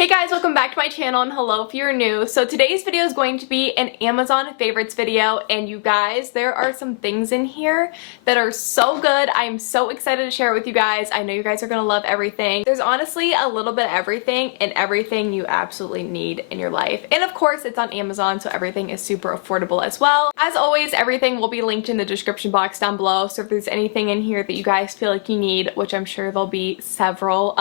Hey guys, welcome back to my channel and hello if you're new. So today's video is going to be an Amazon favorites video, and you guys, there are some things in here that are so good. I am so excited to share it with you guys. I know you guys are gonna love everything. There's honestly a little bit of everything and everything you absolutely need in your life. And of course, it's on Amazon, so everything is super affordable as well. As always, everything will be linked in the description box down below. So if there's anything in here that you guys feel like you need, which I'm sure there'll be several,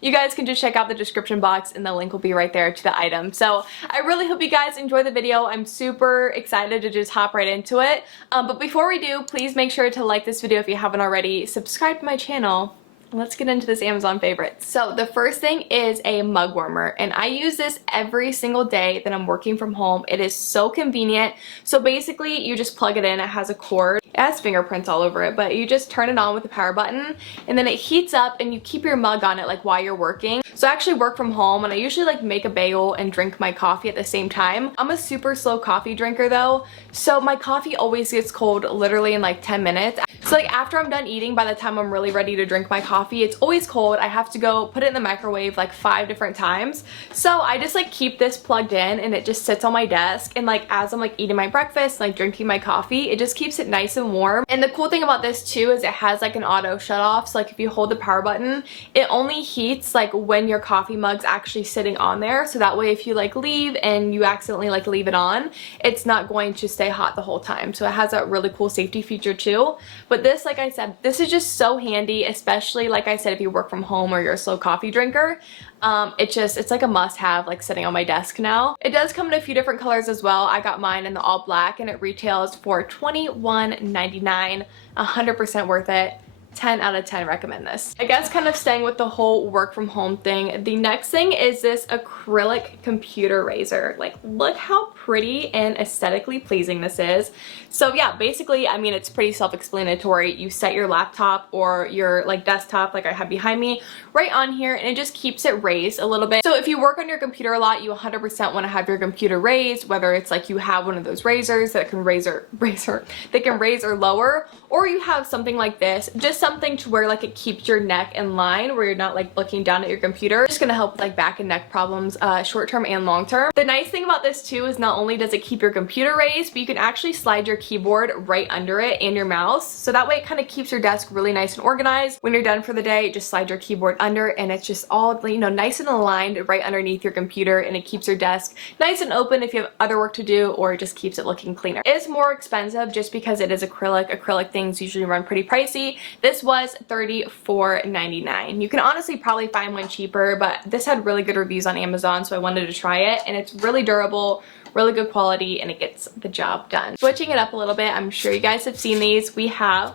you guys can just check out the description box and the link will be right there to the item. So I really hope you guys enjoy the video. I'm super excited to just hop right into it. But before we do, please make sure to like this video if you haven't already, subscribe to my channel. Let's get into this Amazon favorite. So the first thing is a mug warmer, and I use this every single day that I'm working from home. It is so convenient. So basically you just plug it in. It has a cord. It has fingerprints all over it, but you just turn it on with the power button and then it heats up and you keep your mug on it like while you're working. So I actually work from home and I usually like make a bagel and drink my coffee at the same time. I'm a super slow coffee drinker though, so my coffee always gets cold literally in like 10 minutes. So like after I'm done eating, by the time I'm really ready to drink my coffee, it's always cold. I have to go put it in the microwave like 5 different times. So I just like keep this plugged in and it just sits on my desk, and like as I'm like eating my breakfast, like drinking my coffee, it just keeps it nice and warm. And the cool thing about this too is it has like an auto shut off. So like if you hold the power button, it only heats like when your coffee mug's actually sitting on there. So that way if you like leave and you accidentally like leave it on, it's not going to stay hot the whole time. So it has a really cool safety feature too. But this, like I said, this is just so handy, especially like I said, if you work from home or you're a slow coffee drinker. It's like a must-have, like sitting on my desk now. It does come in a few different colors as well. I got mine in the all black and it retails for $21.99. 100% worth it. 10 out of 10 recommend this. I guess kind of staying with the whole work from home thing, the next thing is this acrylic computer razor. Like look how pretty and aesthetically pleasing this is. So yeah, basically, I mean, it's pretty self-explanatory. You set your laptop or your like desktop, like I have behind me, right on here, and it just keeps it raised a little bit. So if you work on your computer a lot, you 100% want to have your computer raised, whether it's like you have one of those razors that can raise or lower, or you have something like this, just something to where like it keeps your neck in line where you're not like looking down at your computer. It's gonna help with like back and neck problems, short-term and long-term. The nice thing about this too is not only does it keep your computer raised, but you can actually slide your keyboard right under it and your mouse. So that way it kind of keeps your desk really nice and organized. When you're done for the day, just slide your keyboard under and it's just all, you know, nice and aligned right underneath your computer, and it keeps your desk nice and open if you have other work to do, or it just keeps it looking cleaner. It is more expensive just because it is acrylic. Acrylic things usually run pretty pricey. This was $34.99. You can honestly probably find one cheaper, but this had really good reviews on Amazon, so I wanted to try it, and it's really durable, really good quality, and it gets the job done. Switching it up a little bit, I'm sure you guys have seen these. We have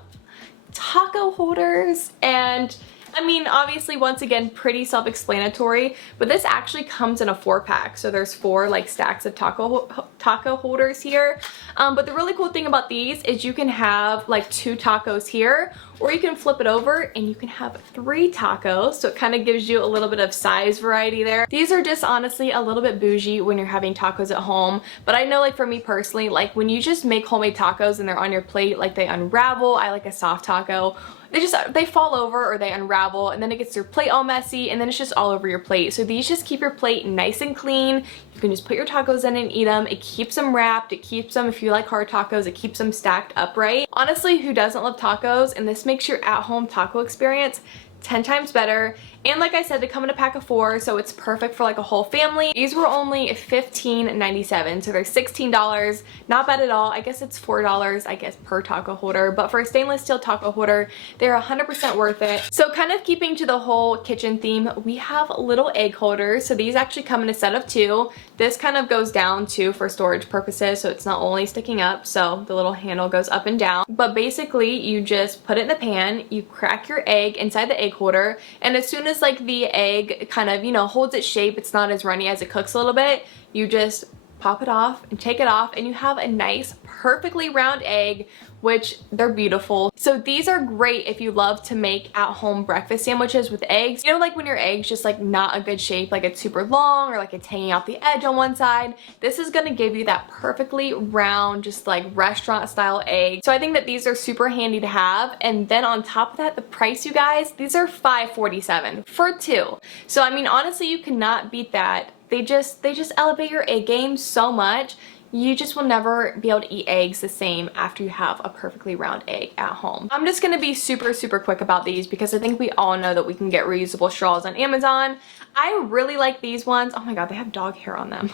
taco holders, and I mean, obviously, once again, pretty self-explanatory, but this actually comes in a 4-pack. So there's 4 like stacks of taco holders here. But the really cool thing about these is you can have like 2 tacos here, or you can flip it over and you can have 3 tacos. So it kind of gives you a little bit of size variety there. These are just honestly a little bit bougie when you're having tacos at home. But I know, like for me personally, like when you just make homemade tacos and they're on your plate, like they unravel. I like a soft taco. They fall over or they unravel, and then it gets your plate all messy, and then it's just all over your plate. So these just keep your plate nice and clean. You can just put your tacos in and eat them. It keeps them wrapped. It keeps them, if you like hard tacos, it keeps them stacked upright. Honestly, who doesn't love tacos? And this makes your at-home taco experience 10 times better. And like I said, they come in a pack of 4, so it's perfect for like a whole family. These were only $15.97, so they're $16. Not bad at all. I guess it's $4, I guess, per taco holder, but for a stainless steel taco holder, they're 100% worth it. So kind of keeping to the whole kitchen theme, we have little egg holders. So these actually come in a set of 2. This kind of goes down too for storage purposes, so it's not only sticking up, so the little handle goes up and down. But basically, you just put it in the pan, you crack your egg inside the egg holder, and as soon as like the egg kind of, you know, holds its shape, it's not as runny as it cooks a little bit, you just pop it off and take it off, and you have a nice perfectly round egg which they're beautiful. So these are great if you love to make at-home breakfast sandwiches with eggs. You know, like when your egg's just like not a good shape, like it's super long or like it's hanging out the edge on one side. This is gonna give you that perfectly round, just like restaurant style egg. So I think that these are super handy to have. And then on top of that, the price, you guys, these are $5.47 for 2. So I mean, honestly, you cannot beat that. They just elevate your egg game so much. You just will never be able to eat eggs the same after you have a perfectly round egg at home. I'm just gonna be super quick about these because I think we all know that we can get reusable straws on Amazon. I really like these ones. Oh my god, they have dog hair on them.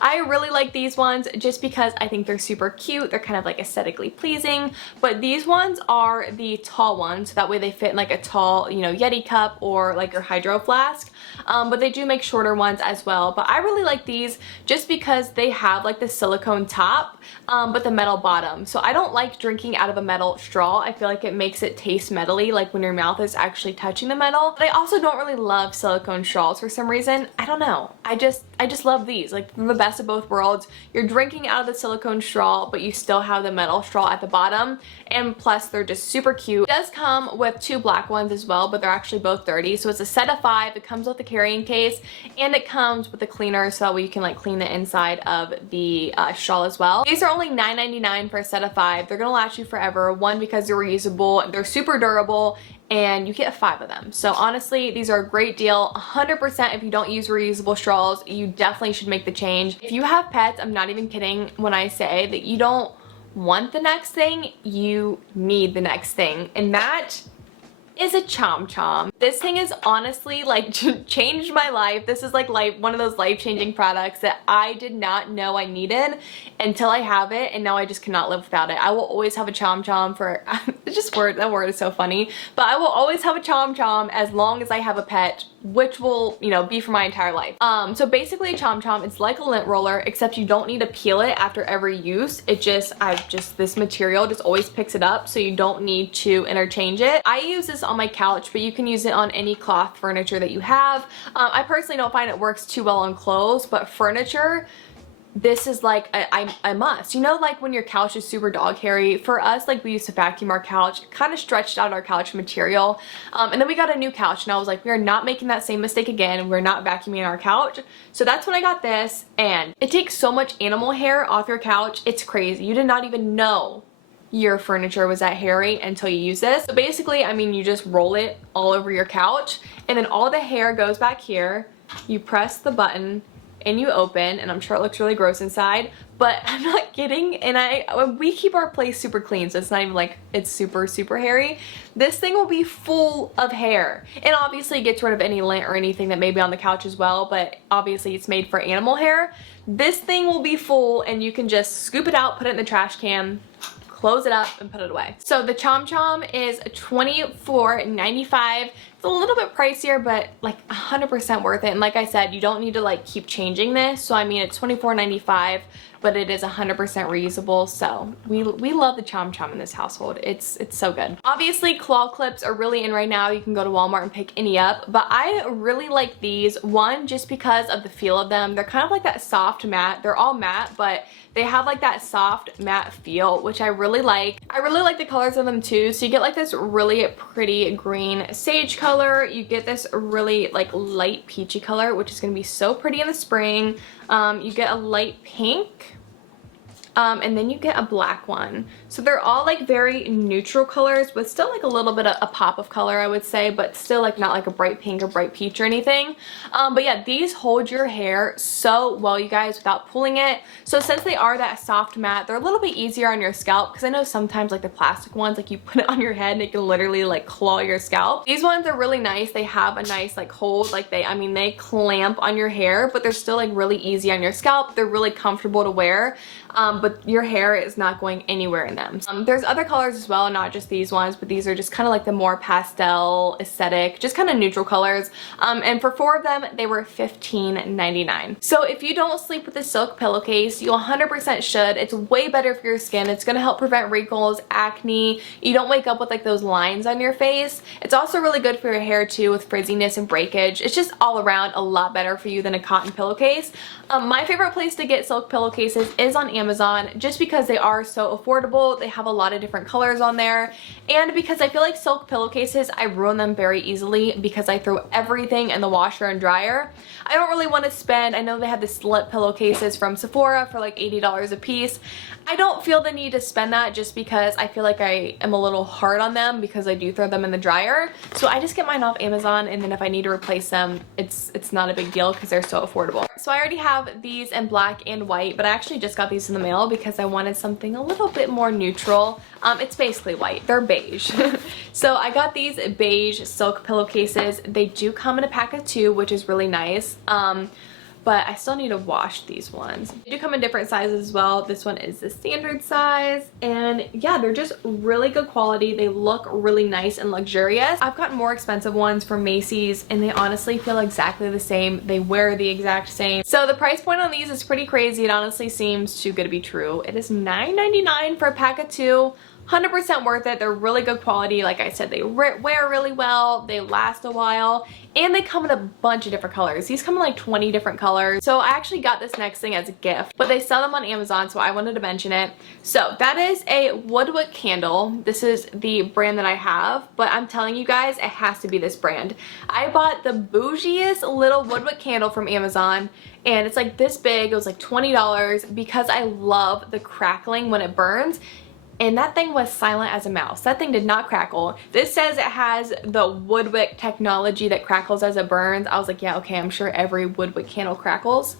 I really like these ones just because I think they're super cute. They're kind of like aesthetically pleasing, but these ones are the tall ones, so that way they fit in like a tall, you know, Yeti cup or like your Hydroflask. But they do make shorter ones as well. But I really like these just because they have like the silicone top, but the metal bottom. So I don't like drinking out of a metal straw. I feel like it makes it taste metally, like when your mouth is actually touching the metal. But I also don't really love silicone straws for some reason. I don't know. I just love these. Like, the best of both worlds. You're drinking out of the silicone straw, but you still have the metal straw at the bottom. And plus, they're just super cute. It does come with 2 black ones as well, but they're actually both dirty. So it's a set of 5. It comes with the carrying case, and it comes with a cleaner, so that way you can like clean the inside of the straw as well. These are only $9.99 for a set of 5. They're gonna last you forever. One, because they're reusable, they're super durable, and you get 5 of them. So honestly, these are a great deal. 100% if you don't use reusable straws, you definitely should make the change. If you have pets, I'm not even kidding when I say that you don't want the next thing, you need the next thing. And that is a Chom Chom. This thing is honestly like changed my life. This is like one of those life-changing products that I did not know I needed until I have it, and now I just cannot live without it. I will always have a Chom Chom for that word is so funny, but I will always have a Chom Chom as long as I have a pet, which will, you know, be for my entire life. So basically, Chom Chom, it's like a lint roller, except you don't need to peel it after every use. This material just always picks it up, so you don't need to interchange it. I use this on my couch, but you can use it on any cloth furniture that you have. I personally don't find it works too well on clothes, but furniture, this is like a must. You know, like when your couch is super dog hairy, for us, like we used to vacuum our couch, kind of stretched out our couch material, and then we got a new couch, and I was like, we are not making that same mistake again. We're not vacuuming our couch. So that's when I got this, and it takes so much animal hair off your couch. It's crazy. You did not even know your furniture was that hairy until you use this. So basically, I mean, you just roll it all over your couch, and then all the hair goes back here. You press the button and you open, and I'm sure it looks really gross inside, but I'm not kidding. And we keep our place super clean, so it's not even like it's super hairy. This thing will be full of hair, and obviously it gets rid of any lint or anything that may be on the couch as well, but obviously it's made for animal hair. This thing will be full, and you can just scoop it out, put it in the trash can, close it up, and put it away. So the Chom Chom is $24.95. It's a little bit pricier, but like 100% worth it. And like I said, you don't need to like keep changing this. So I mean, it's $24.95, but it is 100% reusable. So we love the Chom Chom in this household. It's so good. Obviously, claw clips are really in right now. You can go to Walmart and pick any up, but I really like these. One, just because of the feel of them. They're kind of like that soft matte. They're all matte, but they have like that soft matte feel, which I really like. I really like the colors of them too. So you get like this really pretty green sage color. You get this really like light peachy color, which is gonna be so pretty in the spring. You get a light pink. And then you get a black one. So they're all like very neutral colors with still like a little bit of a pop of color, I would say, but still like not like a bright pink or bright peach or anything. But yeah, these hold your hair so well, you guys, without pulling it. So since they are that soft matte, they're a little bit easier on your scalp, because I know sometimes like the plastic ones, like you put it on your head and it can literally like claw your scalp. These ones are really nice. They have a nice like hold, like they clamp on your hair, but they're still like really easy on your scalp. They're really comfortable to wear. But your hair is not going anywhere in them. There's other colors as well, not just these ones, but these are just kind of like the more pastel aesthetic, just kind of neutral colors. And for 4 of them, they were $15.99. So if you don't sleep with a silk pillowcase, you 100% should. It's way better for your skin. It's gonna help prevent wrinkles, acne. You don't wake up with like those lines on your face. It's also really good for your hair too, with frizziness and breakage. It's just all around a lot better for you than a cotton pillowcase. My favorite place to get silk pillowcases is on Amazon. Amazon just because they are so affordable. They have a lot of different colors on there, and because I feel like silk pillowcases, I ruin them very easily because I throw everything in the washer and dryer. I don't really want to spend, I know they have the slip pillowcases from Sephora for like $80 a piece. I don't feel the need to spend that just because I feel like I am a little hard on them because I do throw them in the dryer. So I just get mine off Amazon, and then if I need to replace them, it's not a big deal because they're so affordable. So I already have these in black and white, but I actually just got these in the mail because I wanted something a little bit more neutral. It's basically white. They're beige. So I got these beige silk pillowcases. They do come in a pack of 2, which is really nice. But I still need to wash these ones. They do come in different sizes as well. This one is the standard size, and yeah, they're just really good quality. They look really nice and luxurious. I've gotten more expensive ones from Macy's, and they honestly feel exactly the same. They wear the exact same. So the price point on these is pretty crazy. It honestly seems too good to be true. It is $9.99 for a pack of 2. 100% worth it. They're really good quality. Like I said, they wear really well, they last a while, and they come in a bunch of different colors. These come in like 20 different colors. So I actually got this next thing as a gift, but they sell them on Amazon, so I wanted to mention it. So that is a woodwick candle. This is the brand that I have, but I'm telling you guys, it has to be this brand. I bought the bougiest little woodwick candle from Amazon, and it's like this big. It was like $20 because I love the crackling when it burns. And that thing was silent as a mouse. That thing did not crackle. This says it has the woodwick technology that crackles as it burns. I was like, yeah, okay, I'm sure every woodwick candle crackles.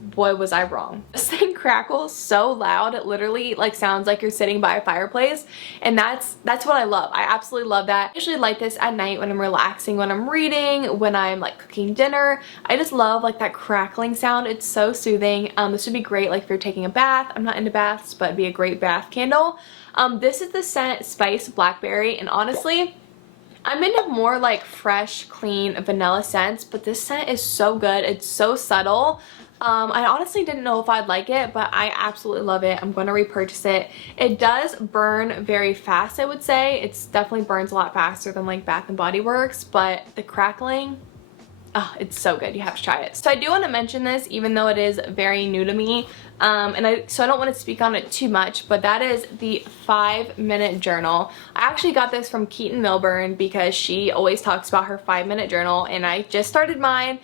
Boy, was I wrong. This thing crackles so loud, it literally like sounds like you're sitting by a fireplace, and that's what I love. I absolutely love that. I usually light this at night when I'm relaxing, when I'm reading, when I'm like cooking dinner. I just love like that crackling sound. It's so soothing. This would be great like if you're taking a bath. I'm not into baths, but it'd be a great bath candle. This is the scent Spice Blackberry, and honestly, I'm into more like fresh, clean vanilla scents, but this scent is so good. It's so subtle. I honestly didn't know if I'd like it, but I absolutely love it. I'm going to repurchase it. It does burn very fast, I would say. It definitely burns a lot faster than like Bath & Body Works, but the crackling, oh, it's so good. You have to try it. So I do want to mention this, even though it is very new to me, so I don't want to speak on it too much, but that is the 5-minute journal. I actually got this from Keaton Milburn because she always talks about her 5-minute journal, and I just started mine,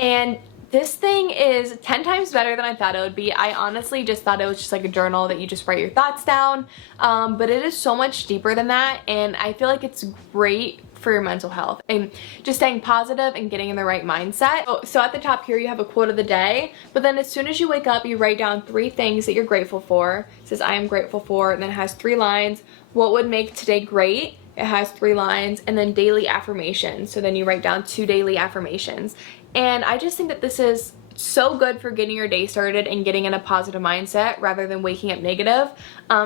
and this thing is 10 times better than I thought it would be. I honestly just thought it was just like a journal that you just write your thoughts down, but it is so much deeper than that, and I feel like it's great for your mental health and just staying positive and getting in the right mindset. So at the top here you have a quote of the day, but then as soon as you wake up you write down 3 things that you're grateful for. It says I am grateful for, and then it has 3 lines. What would make today great? It has 3 lines, and then daily affirmations. So then you write down 2 daily affirmations. And I just think that this is so good for getting your day started and getting in a positive mindset rather than waking up negative.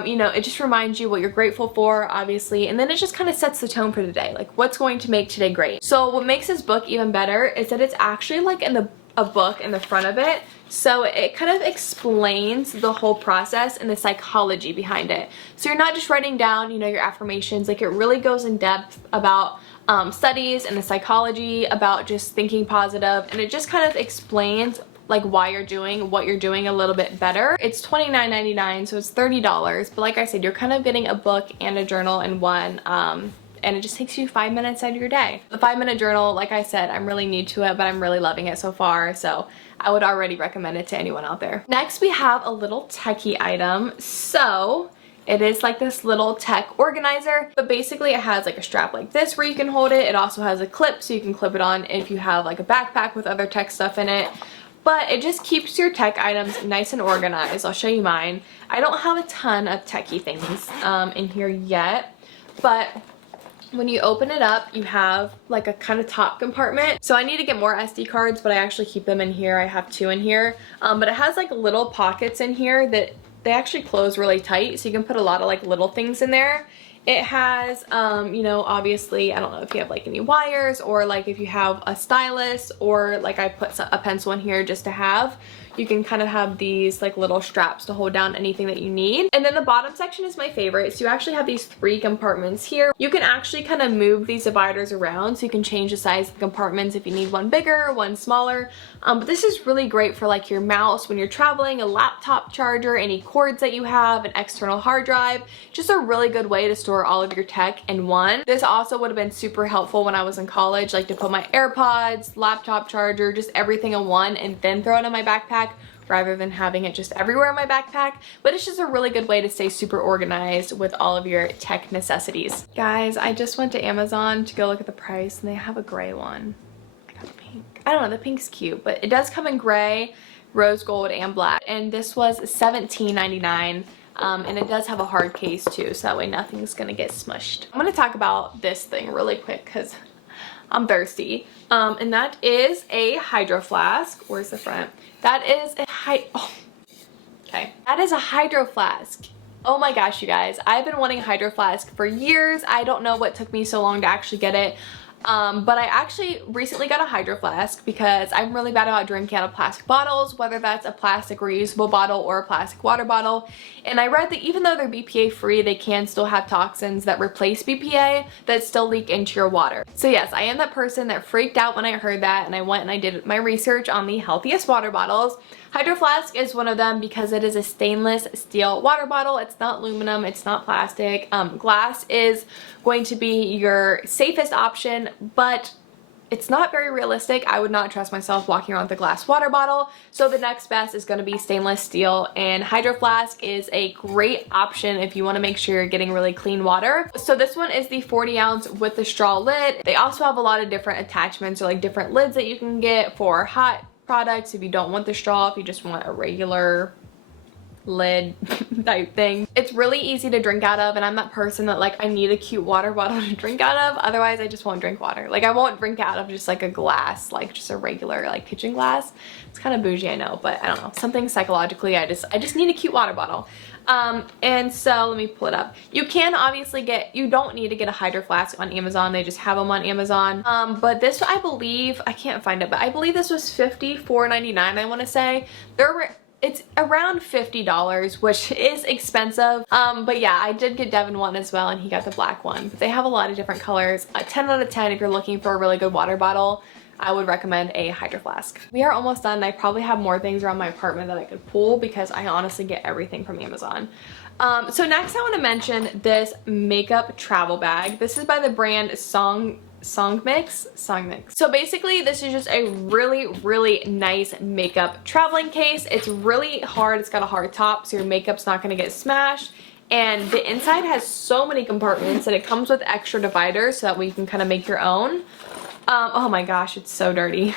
You know, it just reminds you what you're grateful for, obviously, and then it just kind of sets the tone for the day, like what's going to make today great. So what makes this book even better is that it's actually like a book in the front of it, so it kind of explains the whole process and the psychology behind it. So you're not just writing down, you know, your affirmations. Like, it really goes in depth about studies and the psychology about just thinking positive, and it just kind of explains like why you're doing what you're doing a little bit better. It's $29.99, so it's $30, but like I said, you're kind of getting a book and a journal in one, and it just takes you 5 minutes out of your day. The 5-minute journal, like I said, I'm really new to it, but I'm really loving it so far, so I would already recommend it to anyone out there. Next, we have a little techie item. So it is like this little tech organizer, but basically it has like a strap like this where you can hold it. It also has a clip so you can clip it on if you have like a backpack with other tech stuff in it. But it just keeps your tech items nice and organized. I'll show you mine. I don't have a ton of techie things in here yet, but when you open it up, you have like a kind of top compartment. So I need to get more SD cards, but I actually keep them in here. I have 2 in here, but it has like little pockets in here that they actually close really tight, so you can put a lot of like little things in there. It has, you know, obviously, I don't know if you have like any wires or like if you have a stylus or like I put a pencil in here just to have. You can kind of have these like little straps to hold down anything that you need. And then the bottom section is my favorite. So you actually have these 3 compartments here. You can actually kind of move these dividers around so you can change the size of the compartments if you need one bigger, one smaller. But this is really great for like your mouse when you're traveling, a laptop charger, any cords that you have, an external hard drive. Just a really good way to store all of your tech in one. This also would have been super helpful when I was in college, like to put my AirPods, laptop charger, just everything in one and then throw it in my backpack rather than having it just everywhere in my backpack. But it's just a really good way to stay super organized with all of your tech necessities. Guys, I just went to Amazon to go look at the price and they have a gray one. I got a pink. I don't know, the pink's cute, but it does come in gray, rose gold, and black. And this was $17.99. And it does have a hard case too, so that way nothing's gonna get smushed. I'm gonna talk about this thing really quick because I'm thirsty. And that is a Hydroflask. Where's the front? That is a That is a Hydroflask. Oh my gosh, you guys. I've been wanting a Hydroflask for years. I don't know what took me so long to actually get it. But I actually recently got a Hydroflask because I'm really bad about drinking out of plastic bottles, whether that's a plastic reusable bottle or a plastic water bottle. And I read that even though they're BPA free, they can still have toxins that replace BPA that still leak into your water. So yes, I am that person that freaked out when I heard that, and I went and I did my research on the healthiest water bottles. Hydroflask is one of them because it is a stainless steel water bottle. It's not aluminum, it's not plastic. Glass is going to be your safest option, but it's not very realistic. I would not trust myself walking around with a glass water bottle. So the next best is going to be stainless steel, and Hydroflask is a great option if you want to make sure you're getting really clean water. So this one is the 40 ounce with the straw lid. They also have a lot of different attachments or like different lids that you can get for hot products if you don't want the straw, if you just want a regular lid type thing. It's really easy to drink out of, and I'm that person that like I need a cute water bottle to drink out of, otherwise I just won't drink water. Like I won't drink out of just like a glass, like just a regular like kitchen glass. It's kind of bougie, I know, but I don't know, something psychologically I just need a cute water bottle. And so let me pull it up. You can obviously you don't need to get a Hydroflask on Amazon. They just have them on Amazon. But this, I believe, I can't find it, but I believe this was $54.99, I want to say. It's around $50, which is expensive. But yeah, I did get Devin one as well, and he got the black one. But they have a lot of different colors. 10 out of 10 if you're looking for a really good water bottle. I would recommend a Hydroflask. We are almost done. I probably have more things around my apartment that I could pull because I honestly get everything from Amazon. So next I want to mention this makeup travel bag. This is by the brand Song Mix. So basically this is just a really nice makeup traveling case. It's really hard. It's got a hard top so your makeup's not going to get smashed. And the inside has so many compartments, and it comes with extra dividers so that way you can kind of make your own. Oh my gosh, it's so dirty.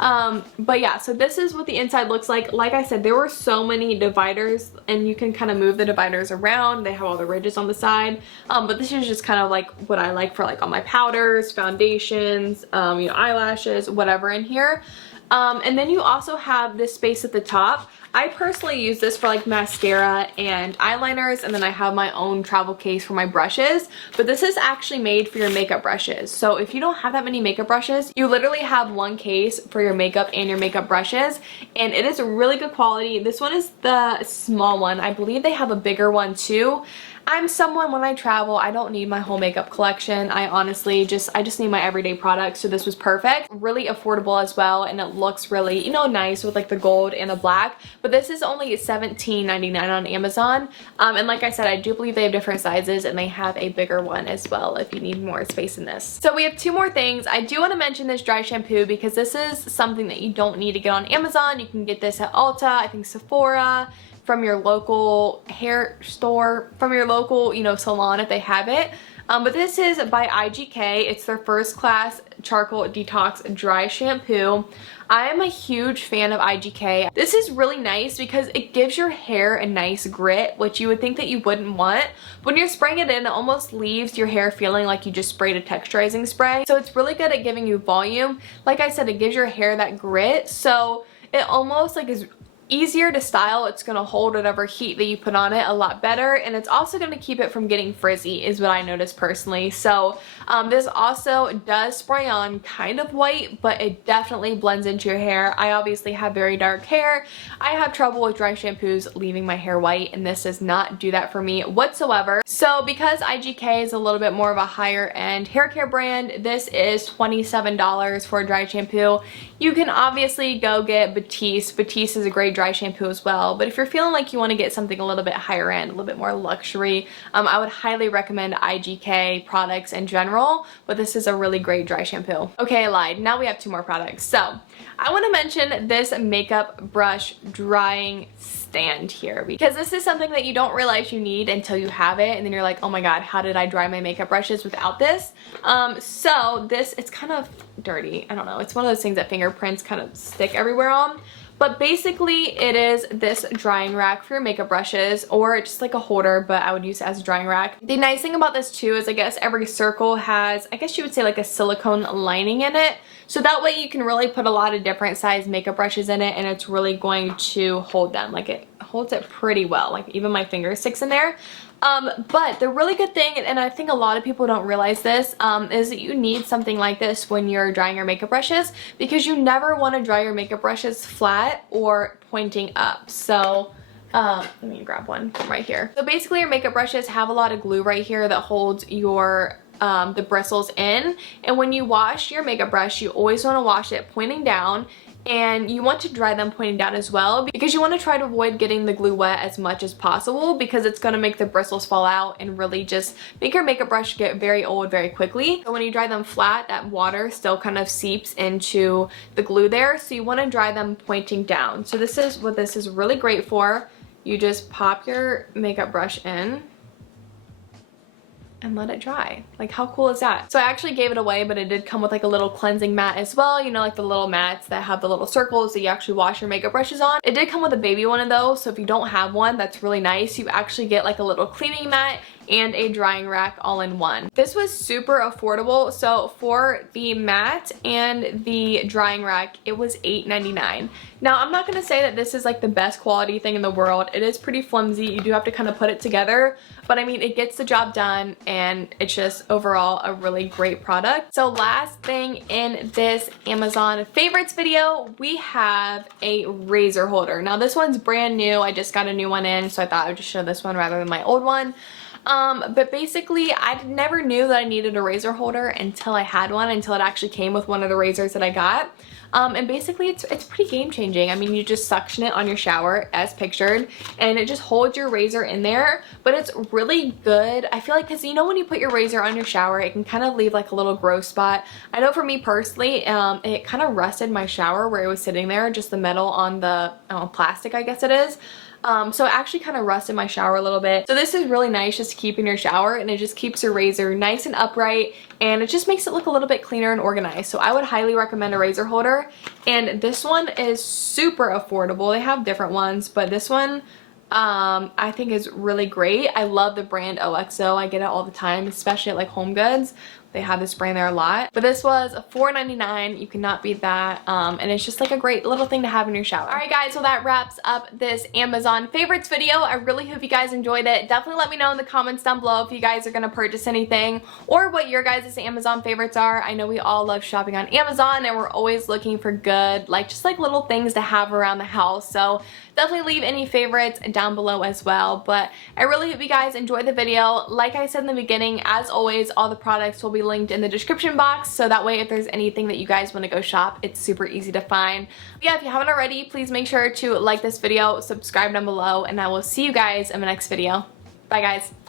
But yeah, so this is what the inside looks like. Like I said, there were so many dividers, and you can kind of move the dividers around. They have all the ridges on the side. But this is just kind of like what I like for like all my powders, foundations, you know, eyelashes, whatever in here. And then you also have this space at the top. I personally use this for like mascara and eyeliners, and then I have my own travel case for my brushes. But this is actually made for your makeup brushes. So if you don't have that many makeup brushes, you literally have one case for your makeup and your makeup brushes, and it is really good quality. This one is the small one. I believe they have a bigger one too. I'm someone, when I travel, I don't need my whole makeup collection. I honestly I just need my everyday products, so this was perfect. Really affordable as well, and it looks really, you know, nice with like the gold and the black. But this is only $17.99 on Amazon. And like I said, I do believe they have different sizes, and they have a bigger one as well if you need more space in this. So we have 2 more things. I do want to mention this dry shampoo because this is something that you don't need to get on Amazon. You can get this at Ulta, I think Sephora, from your local hair store, from your local, you know, salon if they have it. But this is by IGK. It's their first class charcoal detox dry shampoo. I am a huge fan of IGK. This is really nice because it gives your hair a nice grit, which you would think that you wouldn't want. When you're spraying it in, it almost leaves your hair feeling like you just sprayed a texturizing spray. So it's really good at giving you volume. Like I said, it gives your hair that grit. So it almost like is easier to style. It's going to hold whatever heat that you put on it a lot better, and it's also going to keep it from getting frizzy is what I noticed personally. So this also does spray on kind of white, but it definitely blends into your hair. I obviously have very dark hair. I have trouble with dry shampoos leaving my hair white, and this does not do that for me whatsoever. So because IGK is a little bit more of a higher end hair care brand, this is $27 for a dry shampoo. You can obviously go get Batiste. Batiste is a great dry shampoo as well, but if you're feeling like you want to get something a little bit higher end, a little bit more luxury, I would highly recommend IGK products in general, but this is a really great dry shampoo. Okay, I lied. Now we have 2 more products. So I want to mention this makeup brush drying stand here, because this is something that you don't realize you need until you have it, and then you're like, oh my god, how did I dry my makeup brushes without this? So this, it's kind of dirty. I don't know. It's one of those things that fingerprints kind of stick everywhere on. But basically it is this drying rack for your makeup brushes, or just like a holder, but I would use it as a drying rack. The nice thing about this too is I guess every circle has, I guess you would say, like a silicone lining in it. So that way you can really put a lot of different size makeup brushes in it, and it's really going to hold them. Like, it holds it pretty well. Like, even my finger sticks in there. But the really good thing, and I think a lot of people don't realize this, is that you need something like this when you're drying your makeup brushes, because you never want to dry your makeup brushes flat or pointing up. So let me grab one from right here. So basically your makeup brushes have a lot of glue right here that holds your the bristles in, and when you wash your makeup brush, you always want to wash it pointing down, and you want to dry them pointing down as well, because you want to try to avoid getting the glue wet as much as possible, because it's going to make the bristles fall out and really just make your makeup brush get very old very quickly. So when you dry them flat, that water still kind of seeps into the glue there, so you want to dry them pointing down. So this is what this is really great for. You just pop your makeup brush in and let it dry. Like, how cool is that? So I actually gave it away, but it did come with like a little cleansing mat as well. You know, like the little mats that have the little circles that you actually wash your makeup brushes on. It did come with a baby one of those, so if you don't have one, that's really nice. You actually get like a little cleaning mat and a drying rack all in one. This was super affordable. So for the mat and the drying rack, it was $8.99. Now, I'm not gonna say that this is like the best quality thing in the world. It is pretty flimsy. You do have to kind of put it together, but I mean, it gets the job done, and it's just overall a really great product. So last thing in this Amazon favorites video, we have a razor holder. Now this one's brand new. I just got a new one in, so I thought I would just show this one rather than my old one. But basically I never knew that I needed a razor holder until I had one, until it actually came with one of the razors that I got. And basically it's pretty game changing. I mean, you just suction it on your shower as pictured, and it just holds your razor in there, but it's really good. I feel like, because you know, when you put your razor on your shower, it can kind of leave like a little gross spot. I know for me personally, it kind of rusted my shower where it was sitting there, just the metal on the plastic, I guess it is. So it actually kind of rusted my shower a little bit. So this is really nice just to keep in your shower, and it just keeps your razor nice and upright, and it just makes it look a little bit cleaner and organized. So I would highly recommend a razor holder, and this one is super affordable. They have different ones, but this one I think is really great. I love the brand OXO. I get it all the time, especially at like Home Goods. They have this brand there a lot. But this was $4.99. You cannot beat that. And it's just like a great little thing to have in your shower. Alright guys, so that wraps up this Amazon favorites video. I really hope you guys enjoyed it. Definitely let me know in the comments down below if you guys are going to purchase anything, or what your guys' Amazon favorites are. I know we all love shopping on Amazon, and we're always looking for good, like just like little things to have around the house. So definitely leave any favorites down below as well. But I really hope you guys enjoyed the video. Like I said in the beginning, as always, all the products will be linked in the description box, so that way if there's anything that you guys want to go shop, it's super easy to find. But yeah, if you haven't already, please make sure to like this video, subscribe down below, and I will see you guys in the next video. Bye guys.